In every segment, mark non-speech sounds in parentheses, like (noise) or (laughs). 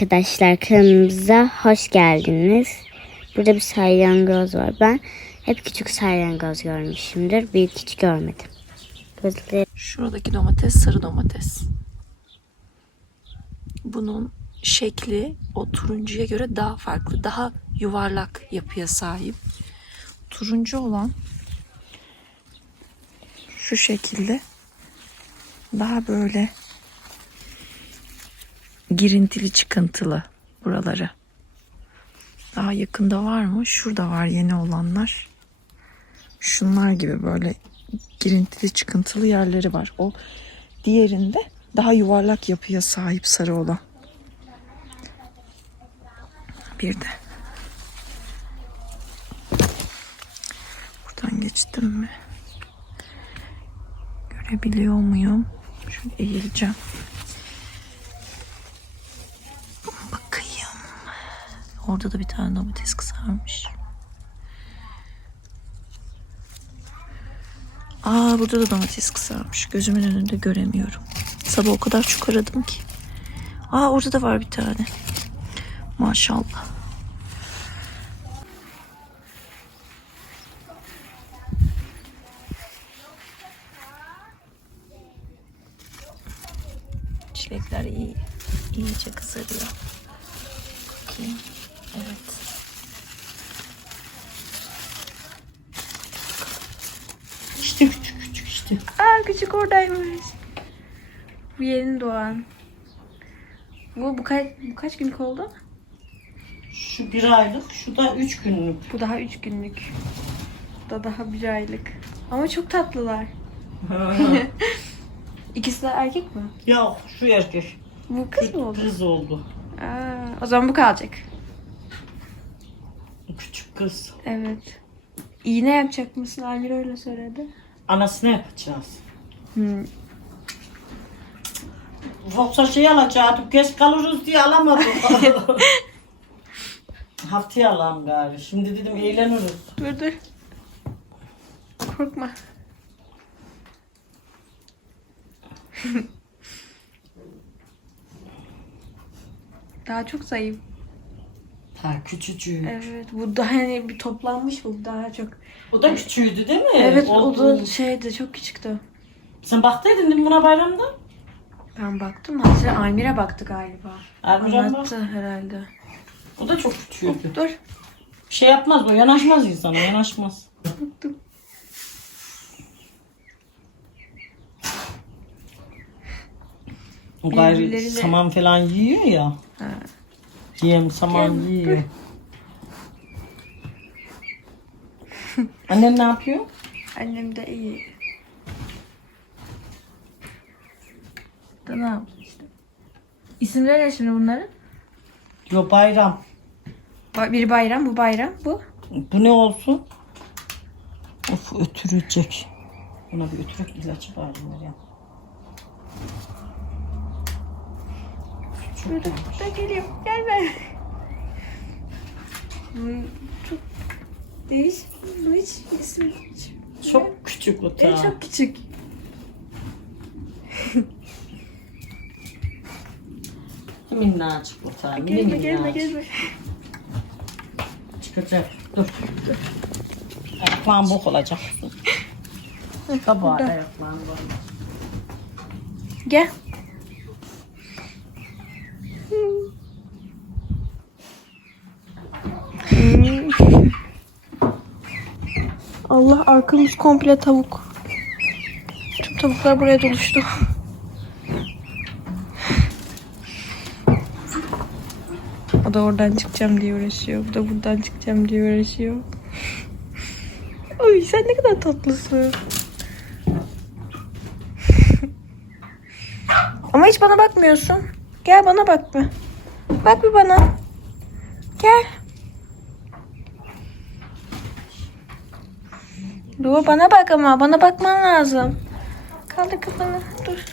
Arkadaşlar kanalımıza hoş geldiniz. Burada bir salyangoz var. Ben hep küçük salyangoz görmüşümdür. Büyük hiç görmedim. Gözleri Şuradaki domates sarı domates. Bunun şekli o turuncuya göre daha farklı. Daha yuvarlak yapıya sahip. Turuncu olan şu şekilde daha böyle girintili çıkıntılı buraları. Daha yakında var mı? Şurada var yeni olanlar. Şunlar gibi böyle girintili çıkıntılı yerleri var. O diğerinde daha yuvarlak yapıya sahip sarı olan. Bir de buradan geçtim mi? Görebiliyor muyum? Şöyle eğileceğim. Bakayım. Orada da bir tane domates kızarmış. Aa burada da domates kızarmış. Gözümün önünde göremiyorum. Sabah o kadar çok aradım ki. Aa orada da var bir tane. Maşallah. Çilekler iyi, iyice kızarıyor. Bakayım. Evet. İşte küçük küçük işte. Aa küçük oradaymış. Bu yeni doğan. Bu, bu, kaç, bu kaç günlük oldu? Şu bir aylık, şu da üç günlük. Bu daha üç günlük. Bu da daha bir aylık. Ama çok tatlılar. (laughs) İkisi de erkek mi? Yok şu erkek. Bu kız mı oldu? Kız oldu. Aa, o zaman bu kalacak. Küçük kız. Evet. İğne yapacak mısın? Amir öyle söyledi. Anasına yapacağız. Hmm. Yoksa şey alacaktım. Geç kalırız diye alamadım. (laughs) (laughs) Haftaya alalım gari. Şimdi dedim eğleniriz. Dur dur. Korkma. (laughs) daha çok zayıf. Ha küçücük. Evet. Bu daha hani bir toplanmış bu daha çok. O da küçüğüydü değil mi? Evet o da şeydi çok küçüktü. Sen baktıydın değil mi buna bayramda? Ben baktım Hazreti Amir'e baktı galiba. Mi Anlattı herhalde. O da çok küçüğüydü. Dur. Bir şey yapmaz o yanaşmaz insana yanaşmaz. O gayrı Birbirleriyle- saman falan yiyor ya. Ha. Yem saman yiyor. Annen ne yapıyor? Annem de iyi. Tamam. İsimleri ne şimdi bunların? Yo bayram. Ba- Biri bayram, bu bayram, bu. Bu ne olsun? Of ötürecek. Buna bir ötürük ilacı var Meryem. Dur, dur, dur geliyor. Gelme. Bu çok değişik. Bu hiç isim. Çok küçük o ta. Evet, çok küçük. (laughs) Minnacık o ta. Gelme, gelme, minnacık. gelme. Çıkacak. Dur. Ayaklarım bok olacak. Kabağı ayaklarım var. Gel. Allah arkamız komple tavuk. Tüm tavuklar buraya doluştu. O da oradan çıkacağım diye uğraşıyor. Bu da buradan çıkacağım diye uğraşıyor. Ay sen ne kadar tatlısın. Ama hiç bana bakmıyorsun. Gel bana bak bir. Bak bir bana. Gel. Dur bana bak ama. Bana bakman lazım. Kaldır kafanı. Dur.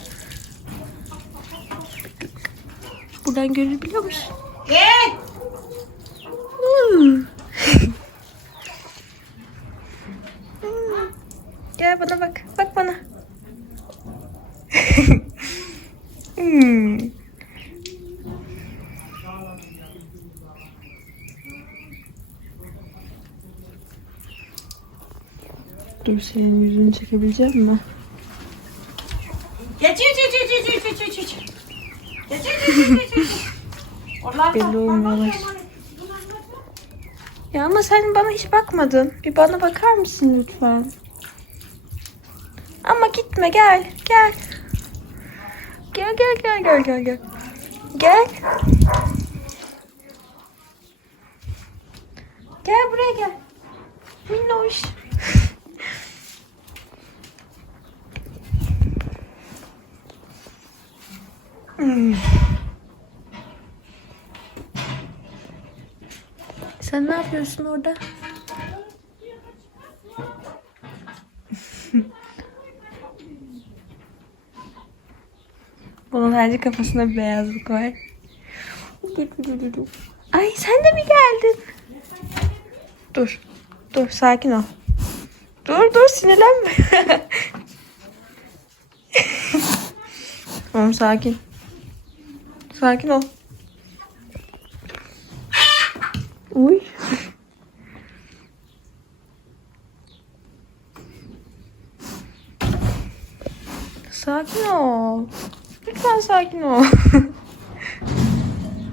Buradan görebiliyor musun? Gel. Gel bana bak. Bak bana. Hmm. Dur senin yüzünü çekebilecek mi? Geç geç geç geç geç geç geç geç. Geç geç geç geç geç. Belli olmuyorlar. Ya ama sen bana hiç bakmadın. Bir bana bakar mısın lütfen? Ama gitme. Gel. Gel gel gel gel gel gel. Gel. Gel buraya gel. Minnoş. Hmm. Sen ne yapıyorsun orada? (laughs) Bunun sadece kafasında bir beyazlık var. Ay sen de mi geldin? Dur. Dur sakin ol. Dur dur sinirlenme. (laughs) tamam sakin. Sakin ol. Uy. Sakin ol. Lütfen sakin ol. (laughs)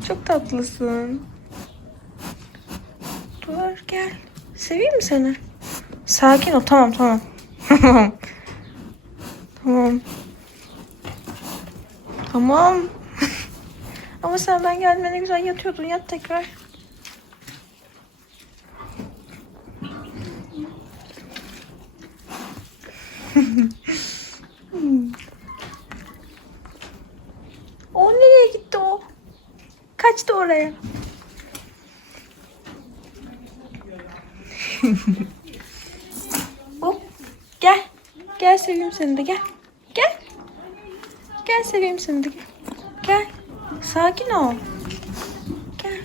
Çok tatlısın. Dur gel. Seveyim mi seni? Sakin ol. Tamam tamam. (laughs) tamam. Tamam. (laughs) Ama sen ben geldiğimde ne güzel yatıyordun. Yat tekrar. O nereye gitti o? Kaçtı oraya. (laughs) Hop. Gel. Gel seveyim seni de gel. Gel. Gel seveyim seni de gel. Gel. Sakin ol. Gel.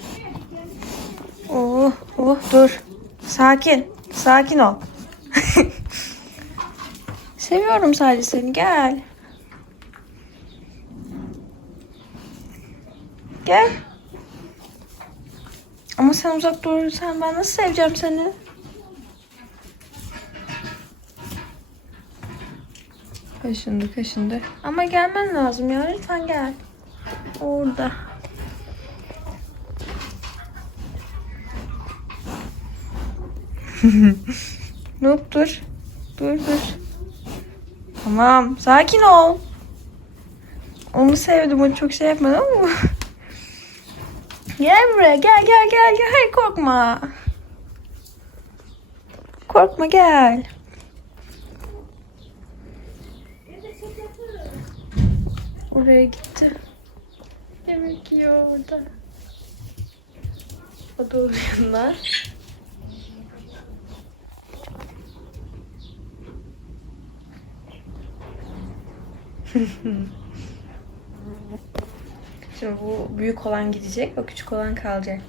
Oh, oh dur. Sakin. Sakin ol. (laughs) Seviyorum sadece seni. Gel. Gel. Sen uzak durursan ben nasıl seveceğim seni? Kaşındı kaşındı. Ama gelmen lazım ya. Lütfen gel. Orada. (laughs) Noob dur. Dur dur. Tamam. Sakin ol. Onu sevdim. Onu çok şey yapmadım ama. (laughs) Gel buraya. Gel gel gel gel. Hayır korkma. Korkma gel. Oraya gitti. Yemek yiyor orada. O da yanına. (laughs) Şimdi bu büyük olan gidecek, o küçük olan kalacak.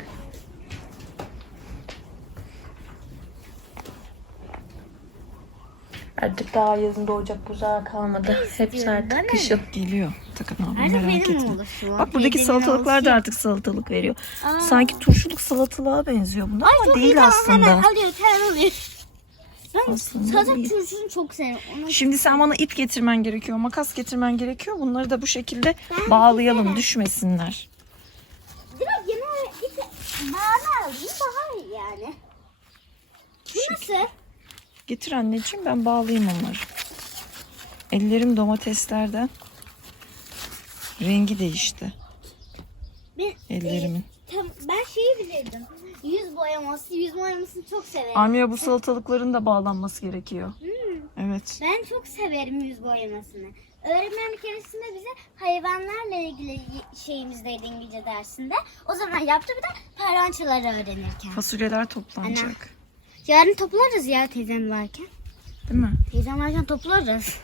Artık daha yazın doğacak buzağı kalmadı. Hepsi artık kışın. Geliyor. Takın abi Artık merak benim etme. oluşum. Bak buradaki Teyzemin salatalıklar da artık salatalık veriyor. Aa. Sanki turşuluk salatalığa benziyor bunlar ama Çok değil tamam, aslında. Hemen alıyor, hemen alıyor. Ben Aslında değil. turşusunu çok seviyorum. Onu Şimdi sen bana ip getirmen gerekiyor, makas getirmen gerekiyor. Bunları da bu şekilde bağlayalım, düşmesinler. Direkt yine ipi bağlı alayım daha iyi yani. Bu nasıl? Getir anneciğim, ben bağlayayım onları. Ellerim domateslerden. Rengi değişti Ben, ellerimin. tam, ben şeyi bilirdim. Yüz boyaması, yüz boyamasını çok severim. Armiye bu salatalıkların da bağlanması gerekiyor. Evet. Ben çok severim yüz boyamasını. Öğretmen bir keresinde bize hayvanlarla ilgili şeyimizdeydi İngilizce dersinde. O zaman yaptı bir de parançaları öğrenirken. Fasulyeler toplanacak. Yarın toplarız ya teyzem varken. Değil mi? Teyzem varken toplarız.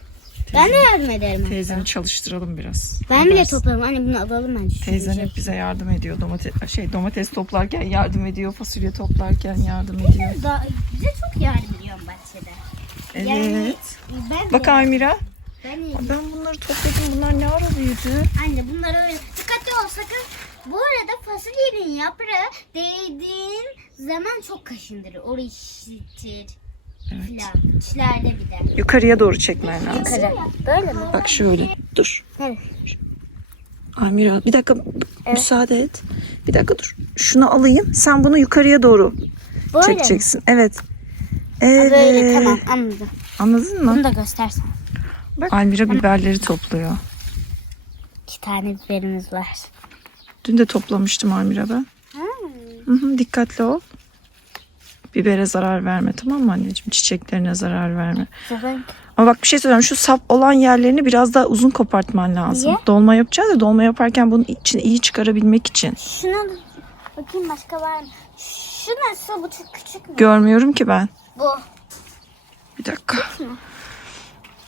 Ben de yardım ederim. Teyzeni çalıştıralım biraz. Ben bile toplarım. Anne bunu alalım şu Teyzen hep bize yardım ediyor. Domates şey domates toplarken yardım ediyor, fasulye toplarken yardım ediyor. Da, bize çok yardım ediyorum bahçede. Yani Evet. ben de Bak Amira. ben Ben bunları topladım. Bunlar ne ara büyüdü? Anne bunları öyle dikkatli ol sakın. Bu arada fasulyenin yaprağı değdiğin zaman çok kaşındırır. Orayı şişitir. Filan. İçlerde bir de. Yukarıya doğru çekmen lazım. Yukarı. Böyle mi? Bak şöyle. Dur. Evet. Amira bir dakika müsaade et. Bir dakika dur. Şunu alayım. Sen bunu yukarıya doğru Böyle mi? çekeceksin. Evet. Ha, Evet. Böyle tamam anladım. Anladın mı? Bunu da göstersen. Almira biberleri topluyor. İki tane biberimiz var. Dün de toplamıştım Almira ben. Hı hı, dikkatli ol. Bibere zarar verme tamam mı anneciğim? Çiçeklerine zarar verme. Zaten Ama bak bir şey söyleyeyim. Şu sap olan yerlerini biraz daha uzun kopartman lazım. Niye? Dolma yapacağız ya dolma yaparken bunun içini iyi çıkarabilmek için. şuna bakayım başka var mı? Şu nasıl? Bu çok küçük mü? Görmüyorum ki ben. Bu. Bir dakika.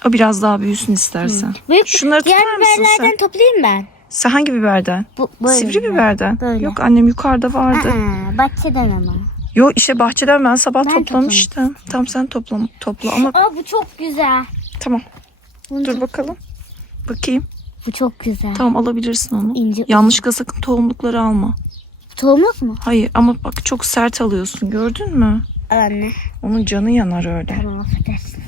O biraz daha büyüsün istersen. Büyük. Şunları Diğer tutar mısın biberlerden sen? toplayayım ben. Sen hangi biberden? Bu, böyle Sivri biberden. Böyle. Yok annem yukarıda vardı. Aa, bahçeden ama. Yok işte bahçeden ben sabah Ben toplamıştım. Tamam sen topla, topla ama Aa bu çok güzel. tamam. Bunu Dur bakalım. Bakayım. Bu çok güzel. Tamam alabilirsin onu. İnce- Yanlışlıkla sakın tohumlukları alma. Tohumluk mu? Hayır ama bak çok sert alıyorsun gördün mü? Al anne. Onun canı yanar öyle. Tamam affedersin.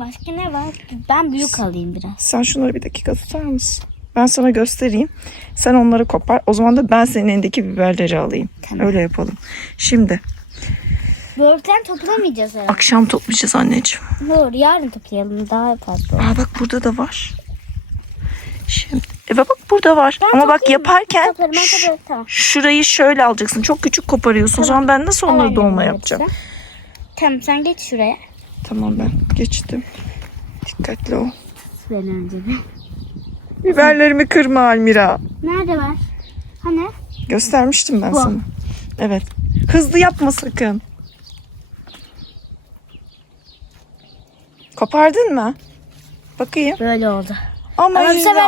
Başka ne var? Ben büyük alayım biraz. Sen şunları bir dakika tutar mısın? Ben sana göstereyim. Sen onları kopar. O zaman da ben senin elindeki biberleri alayım. Tamam. Öyle yapalım. Şimdi Böğürtlen toplamayacağız herhalde. akşam toplayacağız anneciğim. Doğru yarın toplayalım daha fazla. Aa bak burada da var. Şimdi evet bak burada var. Ben Ama bak toplayayım. yaparken Toplarım, ben toplarım, tamam. şurayı şöyle alacaksın. Çok küçük koparıyorsun. O zaman ben nasıl onları Aynen dolma yapacağım. Tamam sen geç şuraya. Tamam ben geçtim. Dikkatli ol. Ben önce bir. Biberlerimi kırma Almira. Nerede var? Hani? Göstermiştim ben Bu. sana. Evet. Hızlı yapma sakın. Kopardın mı? Bakayım. Böyle oldu. Ama, Ama bu sefer öyle.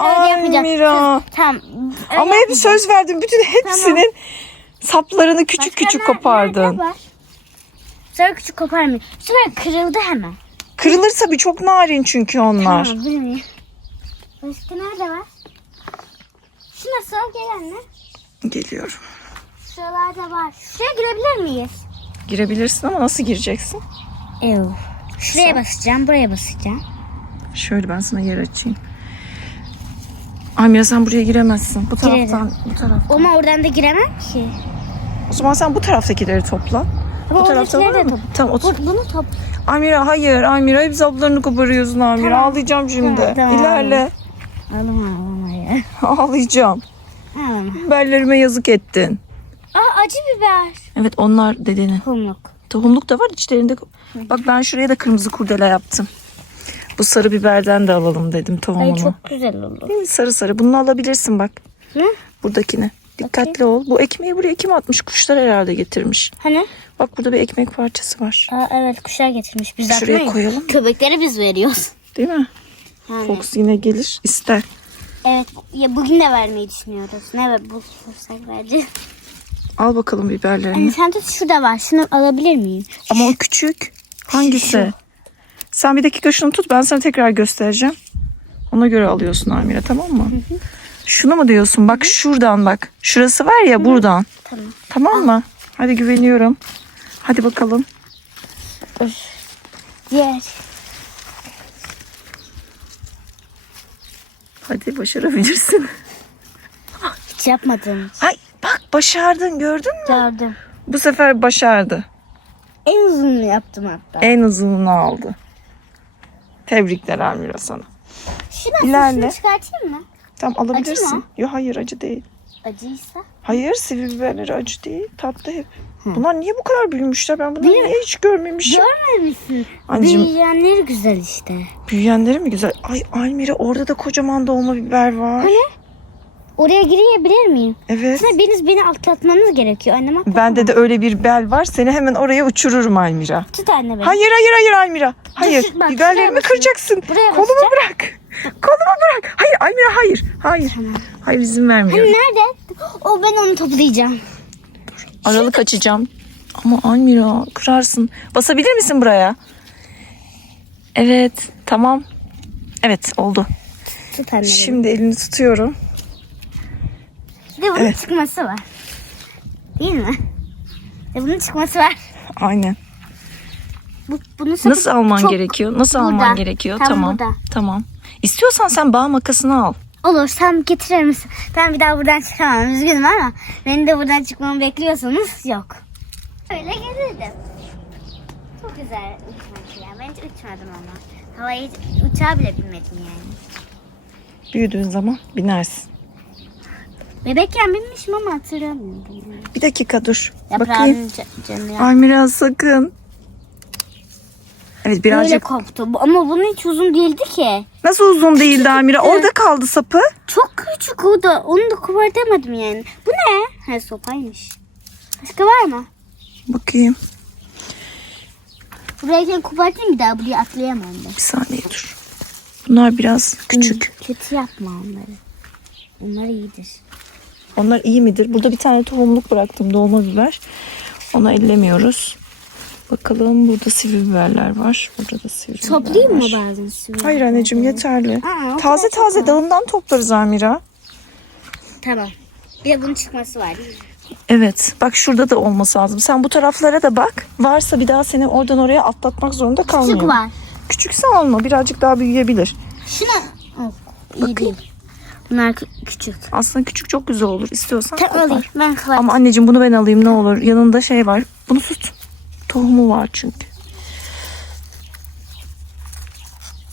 Almira. Tamam. öyle Ama hep söz verdin. Bütün hepsinin saplarını küçük Başka küçük ne- kopardın. nerede var? Küçük koparmıyor. Bu sefer kırıldı hemen. Kırılır tabii çok narin çünkü onlar. Tamam bilmiyorum. Başka nerede var? Şu nasıl? Gel anne. Geliyorum. Şuralarda var. Şuraya girebilir miyiz? Girebilirsin ama nasıl gireceksin? Ev. Şuraya basacağım, buraya basacağım. Şöyle ben sana yer açayım. Amira sen buraya giremezsin. Bu Girerim. taraftan, bu taraf. Ama oradan da giremem ki. O zaman sen bu taraftakileri topla. Ama Bu tarafta oradakileri var de mı? Tamam otur. Bu- Bunu top. Amira hayır Amira hep saplarını koparıyorsun Amira. Tamam. Ağlayacağım şimdi. Tamam, tamam. İlerle. Ağlama ağlama ya. Ağlayacağım. Ağlama. Biberlerime yazık ettin. Aa acı biber. Evet onlar dedenin. Kumluk. Tohumluk da var içlerinde. Bak ben şuraya da kırmızı kurdele yaptım. Bu sarı biberden de alalım dedim tohumunu. Ay çok güzel olur. Değil mi? Sarı sarı. Bunu alabilirsin bak. Ne? Buradakini. Dikkatli ol. Bu ekmeği buraya kim atmış? Kuşlar herhalde getirmiş. Hani? Bak burada bir ekmek parçası var. Aa, evet kuşlar getirmiş. Biz Şuraya atmayız. koyalım. Köpekleri biz veriyoruz. Değil mi? Yani, Fox yine gelir ister. evet ya bugün de vermeyi düşünüyoruz. Ne ver bu fırsat vereceğiz. Al bakalım biberlerini. Anne sen tut şurada var. Şunu alabilir miyim? Ama o küçük. Hangisi? Sen bir dakika şunu tut. Ben sana tekrar göstereceğim. Ona göre alıyorsun Amira tamam mı? Şunu mu diyorsun? Bak şuradan bak. Şurası var ya buradan. Tamam. Tamam mı? Hadi güveniyorum. Hadi bakalım. Diğer. Hadi başarabilirsin. Hiç yapmadım. Ay bak başardın gördün mü? Gördüm. Bu sefer başardı. En uzununu yaptım hatta. En uzununu aldı. Tebrikler Amira sana. Şu nasıl? İlerle. Şunu çıkartayım mı? Tamam alabilirsin. mı? Yok hayır acı değil. Acıysa. Hayır sivri biberleri acı değil. Tatlı hep. Bunlar niye bu kadar büyümüşler? Ben bunları mi? niye hiç görmemişim? Görmemişsin. Anneciğim Büyüyenleri güzel işte. büyüyenleri mi güzel? Ay Almira orada da kocaman dolma biber var. Hani? Oraya girebilir miyim? Evet. Aslında biriniz beni atlatmanız gerekiyor. Annem atlatma. Bende de öyle bir bel var. Seni hemen oraya uçururum Almira. Tut anne beni. Hayır hayır hayır Almira. Hayır. Dur, bak, Biberlerimi kıracaksın. Buraya Kolumu basacağım. bırak. Kolumu bırak. Hayır Almira hayır. Hayır. Hayır izin vermiyorum. Nerede? O ben onu toplayacağım. Aralık açacağım. Ama Almira kırarsın. Basabilir misin buraya? Evet. Tamam. Evet oldu. Tut anne. Şimdi elini tutuyorum. Bir de bunun Evet. çıkması var. Değil mi? Bir de bunun çıkması var. Aynen. Bu, bunu sakın- Nasıl alman çok- gerekiyor? Nasıl Burada. alman gerekiyor? Tam tamam. burada. Tamam. İstiyorsan sen bağ makasını al. Olur sen getirir misin? Ben bir daha buradan çıkamam üzgünüm ama beni de buradan çıkmamı bekliyorsanız yok. Öyle gelirdim. Çok güzel uçmak ya. Ben hiç uçmadım ama. Havayı uçağa bile binmedim yani. Büyüdüğün zaman binersin. Bebekken binmişim ama hatırlamıyorum. Bir dakika dur. Bakayım. Yaprağının ca- canı ya. Almira sakın. Evet Böyle birazcık. koptu. Bu- Ama bunun hiç uzun değildi ki. Nasıl uzun değildi Almira? Orada kaldı sapı. Çok küçük o da. Onu da kopartamadım yani. Bu ne? Ha sopaymış. Başka var mı? Bakayım. Buraya kopartayım bir daha. Buraya atlayamam ben. Bir saniye dur. Bunlar biraz küçük. Kötü yapma onları. Onlar iyidir. Onlar iyi midir? Burada bir tane tohumluk bıraktım dolma biber. Onu ellemiyoruz. Bakalım burada sivri biberler var. Burada da sivri Toplayayım mı var. bazen suyu? Hayır anneciğim yeterli. Aa, o taze kadar taze çok dalından toplarız Almira. Tamam. Bir de bunun çıkması var değil mi? Evet. Bak şurada da olması lazım. Sen bu taraflara da bak. Varsa bir daha seni oradan oraya atlatmak zorunda kalmıyor. Küçük var. Küçükse alma. Birazcık daha büyüyebilir. Şuna. Oh, iyi değil. Bunlar kü- küçük. Aslında küçük çok güzel olur. İstiyorsan Tamam kopar. alayım. Ben kıvart. Ama anneciğim bunu ben alayım ne olur. Yanında şey var. Bunu tut. Tohumu var çünkü.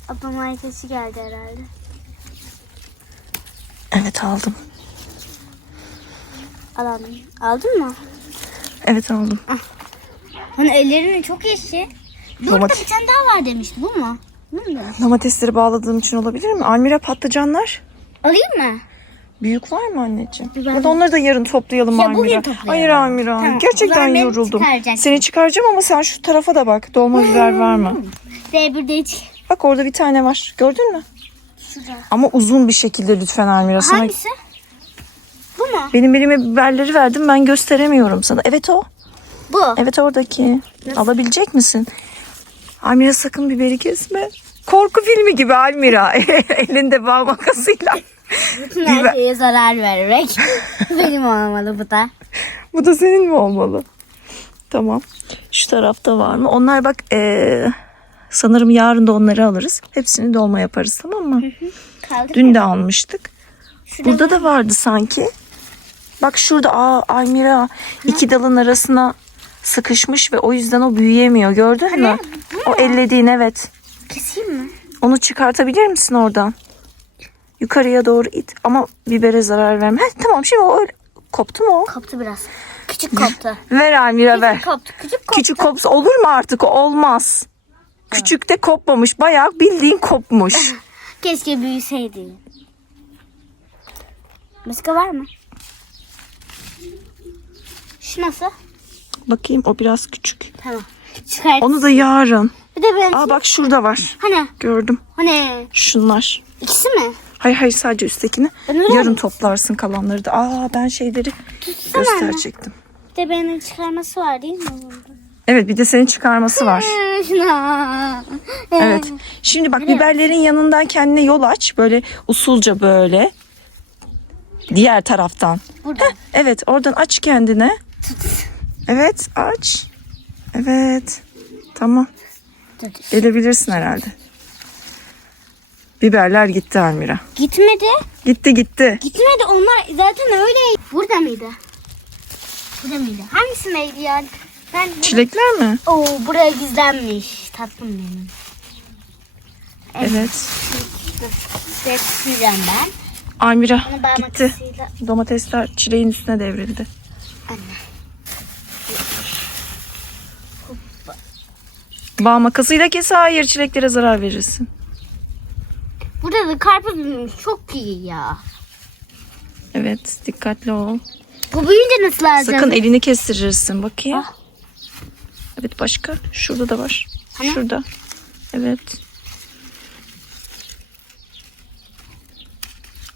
Ablamın arkadaşı geldi herhalde. Evet aldım. Alalım. Aldın mı? Evet aldım. Hani ellerinin çok yeşil. Burada Domates. bir tane daha var demişti. Bu mu? Bu mu? Domatesleri bağladığım için olabilir mi? Almira patlıcanlar. Alayım mı? Büyük var mı anneciğim? Ben- Ya da onları da yarın toplayalım Ya toplayalım. Hayır Almira. Tamam, Gerçekten beni yoruldum. Seni çıkaracağım ama sen şu tarafa da bak. Dolma biber var mı? D1'de hiç. Bak orada bir tane var. Gördün mü? Şurada. Ama uzun bir şekilde lütfen Almira. Sana... Hangisi? Bu mu? Benim elime biberleri verdim. Ben gösteremiyorum sana. Evet o. Bu. Evet oradaki. Alabilecek misin? Almira sakın biberi kesme. Korku filmi gibi Almira. (laughs) Elinde bağ makasıyla. Bütün her şeye zarar vererek. (laughs) Benim olmalı bu da. Bu da senin mi olmalı? Tamam. Şu tarafta var mı? Onlar bak eee, sanırım yarın da onları alırız. Hepsini dolma yaparız tamam mı? Kaldı Dün de almıştık. Şurada Burada da vardı sanki. Bak şurada aa Almira iki dalın arasına sıkışmış ve o yüzden o büyüyemiyor. Gördün mü? O ellediğin evet. Keseyim mi? Onu çıkartabilir misin oradan? Yukarıya doğru it ama bibere zarar verme. Heh, tamam şimdi o öyle. Koptu mu o? Koptu biraz. Küçük koptu. (laughs) Ver Almira ver. Küçük koptu. Küçük koptu. Küçük kopsa olur mu artık? Olmaz. Küçük de kopmamış. Bayağı bildiğin kopmuş. (laughs) Keşke büyüseydi. Başka var mı? Şu nasıl? Bakayım o biraz küçük. Tamam. Çıkart. Onu da yarın. Bir de ben... Aa bak şurada var. Hani? Gördüm. Hani? Şunlar. İkisi mi? Hayır hayır sadece üsttekini. Öyle Yarın toplarsın kalanları da. Aa ben şeyleri gösterecektim. Bir de benim çıkarması var değil mi? Evet bir de senin çıkarması var. (laughs) Evet. Şimdi bak biberlerin yanından kendine yol aç. Böyle usulca böyle. Diğer taraftan. Burada. Evet oradan aç kendine. Evet aç. Evet. Tamam. Gelebilirsin herhalde. Biberler gitti Almira. Gitmedi. Gitti gitti. Gitmedi. Onlar zaten öyle. Burada mıydı? Burada mıydı? Hangisindeydi yani? Ben... Çilekler mi? Oo buraya gizlenmiş. Tatlım benim. Evet. Tutmayacağım ben. Almira gitti. makasıyla... Domatesler çileğin üstüne devrildi. Bağ makasıyla kes hayır çileklere zarar verirsin. Burada da karpuz büyümüş. Çok iyi ya. Evet dikkatli ol. Bu büyüyünce nasıl alacağım? Sakın elini kestirirsin bakayım. Ah. Evet başka. Şurada da var. Hani? Şurada. Evet.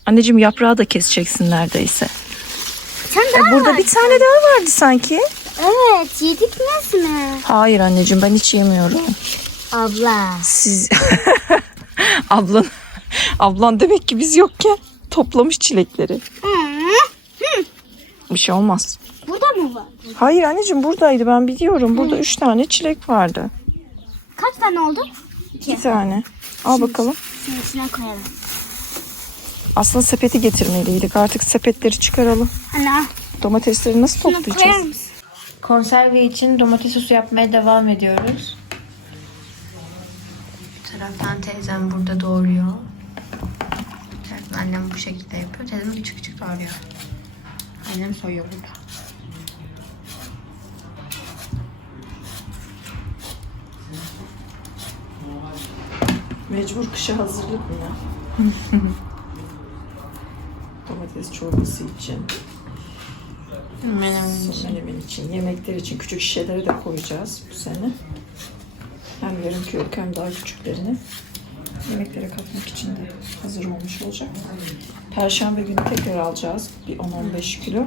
Anneciğim yaprağı da keseceksin neredeyse. Sen E, daha burada var. bir tane daha vardı sanki. Evet yedik mı? Hayır anneciğim ben hiç yemiyorum. Abla. Siz (laughs) ablan ablan demek ki biz yokken toplamış çilekleri. Hı. Bir şey olmaz. Burada mı var? Hayır anneciğim buradaydı ben biliyorum. Burada üç tane çilek vardı. Kaç tane oldu? İki. Bir tane. Al bakalım. Şimdi içine koyalım. Aslında sepeti getirmeliydik. Artık sepetleri çıkaralım. Anne al. Domatesleri nasıl Şunu koyar toplayacağız? mısın? Konserve için domates sosu yapmaya devam ediyoruz. Bir taraftan teyzem burada doğruyor. Annem bu şekilde yapıyor. Teyzem küçük küçük doğruyor. Annem soyuyor burada. Mecbur kışa hazırlık mı ya? (laughs) Domates çorbası için, Menemen menemen için, yemekler için küçük şişelere de koyacağız bu sene. Hem yarım kiloluk hem daha küçüklerini yemeklere katmak için de hazır olmuş olacak. Perşembe günü tekrar alacağız bir 10-15 kilo.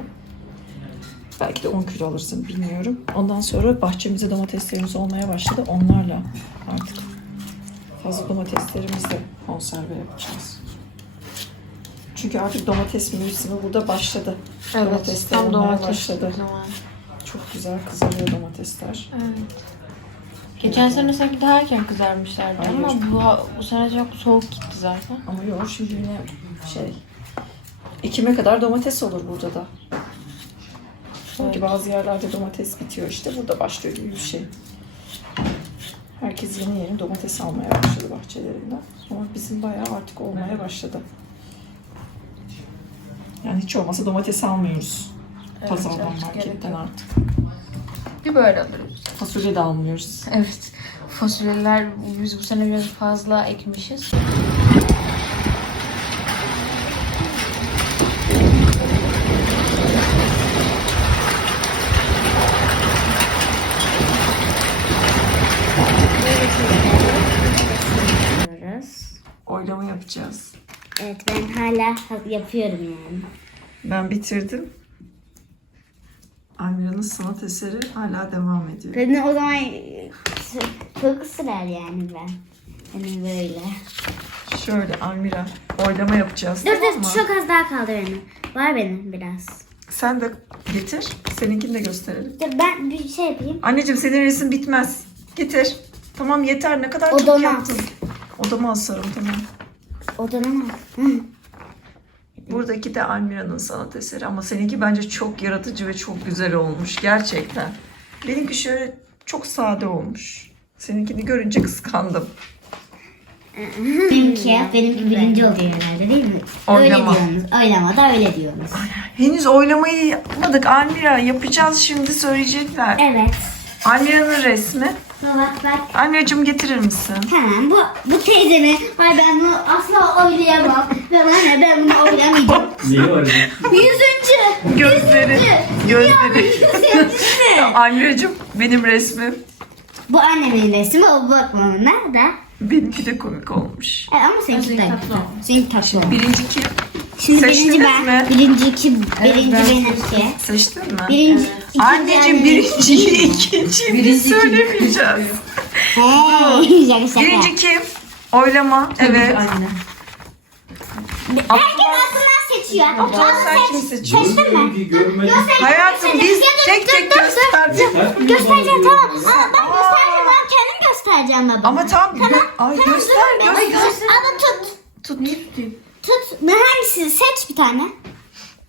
Belki de 10 kilo alırsın bilmiyorum. Ondan sonra bahçemizde domateslerimiz olmaya başladı. Onlarla artık fazla domateslerimizle konserve yapacağız. Çünkü artık domates mevsimi burada başladı. Domatesler tam domates başladı. zaman. Çok güzel kızarıyor domatesler. Evet. Geçen sene sanki daha erken kızarmışlardı Hayır. ama bu, bu sene çok soğuk gitti zaten. Ama yok şimdi yine şey Ekim'e kadar domates olur burada da. Sanki bazı yerlerde domates bitiyor işte. Burada başlıyor gibi bir şey. Herkes yeni yeni domates almaya başladı bahçelerinden. Ama bizim bayağı artık olmaya başladı. Yani hiç olmasa domates almıyoruz. Pazardan, evet, gerek marketten artık. Bir böyle alırız. Fasulye de almıyoruz. Evet. Fasulyeler biz bu sene biraz fazla ekmişiz. Oylama yapacağız. Evet ben hala yapıyorum yani. Ben bitirdim. Almira'nın sanat eseri hala devam ediyor. Ben o zaman çok sürer yani ben. Hani böyle. Şöyle Almira oylama yapacağız Dur tamam dur mı? çok az daha kaldı benim. Var benim biraz. Sen de getir. Seninkini de gösterelim. Dur ben bir şey yapayım. Anneciğim senin resim bitmez. Getir. Tamam yeter ne kadar çok Odama. yaptın. Odama asarım tamam. Odana mı? Buradaki de Almira'nın sanat eseri ama seninki bence çok yaratıcı ve çok güzel olmuş gerçekten. Benimki şöyle çok sade olmuş. Seninkini görünce kıskandım. (laughs) Benimki, benimki birinci oluyor herhalde değil mi? Oylama. Öyle diyorsunuz. Oylama da öyle diyorsunuz. Henüz oylamayı yapmadık Almira. Yapacağız şimdi söyleyecekler. Evet. Almira'nın resmi. Bak bak. Almira'cığım getirir misin? Tamam bu bu teyzemin. Ay ben bunu asla oylayamam. Ben anne ben bunu oylamayacağım. Neyi ya? Yüzüncü. Gözleri. Gözleri. Yüzüncü. Almira'cığım benim resmim. bu annemin resmi o bakmam. Nerede? Benimki de komik olmuş. E, ama seninki de. Seninki tatlı. Birinci kim? Şimdi Seçtiniz birinci ben. mi? Birinci iki. Birinci benimki. Seçtin mi? Birinci. ikinci Anneciğim birinciyi (laughs) ikinciyi biz söylemeyeceğiz. Hey, şaka şaka. Birinci kim? Oylama. Evet. Anne. Herkes aklından seçiyor. Abdullah sen kimi seçiyorsun? Seçtin mi? Hayatım biz tek tek göstereceğiz. Göstereceğim tamam. Ama ben göstereceğim. Göstereceğim baba. Ama tam Ay göster Ay, göster. Ama tut. Tut. Tut. Ne hangisi? Seç bir tane.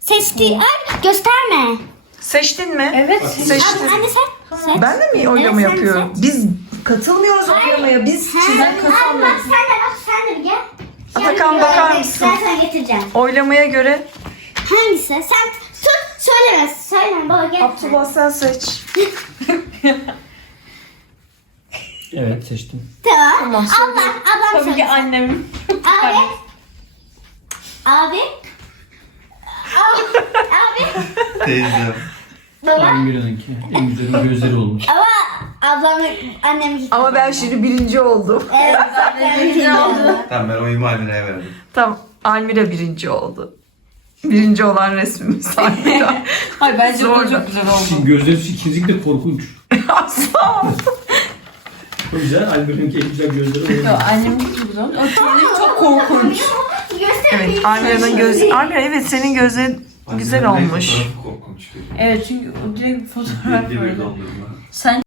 Seçti. Ay gösterme. Seçtin mi? Evet. Seçtin. Abi, anne sen. Seç. Ben de mi oylama Evet, sen yapıyorum? seç. Biz katılmıyoruz oylamaya. Biz Ha, çizen Abi bak katılmıyoruz. sen de bak sen de bir gel. Atakan, bakar mısın? Ben sana getireceğim. Oylamaya göre Hangisi? Sen tut. Söyleme. Söyleme baba gel. Abdullah sen seç. (laughs) Evet seçtim. Tamam. Ablam. Ablam Tabii ki söyle. annem. Abi. Abi. Abi. Abi. Teyze. Baba. Emira'nınki. En güzel gözleri olmuş. Ama ablamın annem gitti. Ama ben şimdi birinci oldum. Evet zaten birinci oldu. Tamam ben oyumu Almira'ya verdim. Tamam. Almira birinci oldu. Birinci olan resmimiz Almira. Hayır bence bu Zorla. çok güzel oldu. Şimdi gözleri ikincik de korkunç. (laughs) Asla. O yüzden Almira'nınki en güzel gözleri olmuş. Yo, annem çok güzel. O çok korkunç. Evet Almira'nın gözü. Almira evet senin gözlerin güzel olmuş. korkunç. Evet çünkü o direkt fotoğraf Belli bir böyle. dondurma. Sen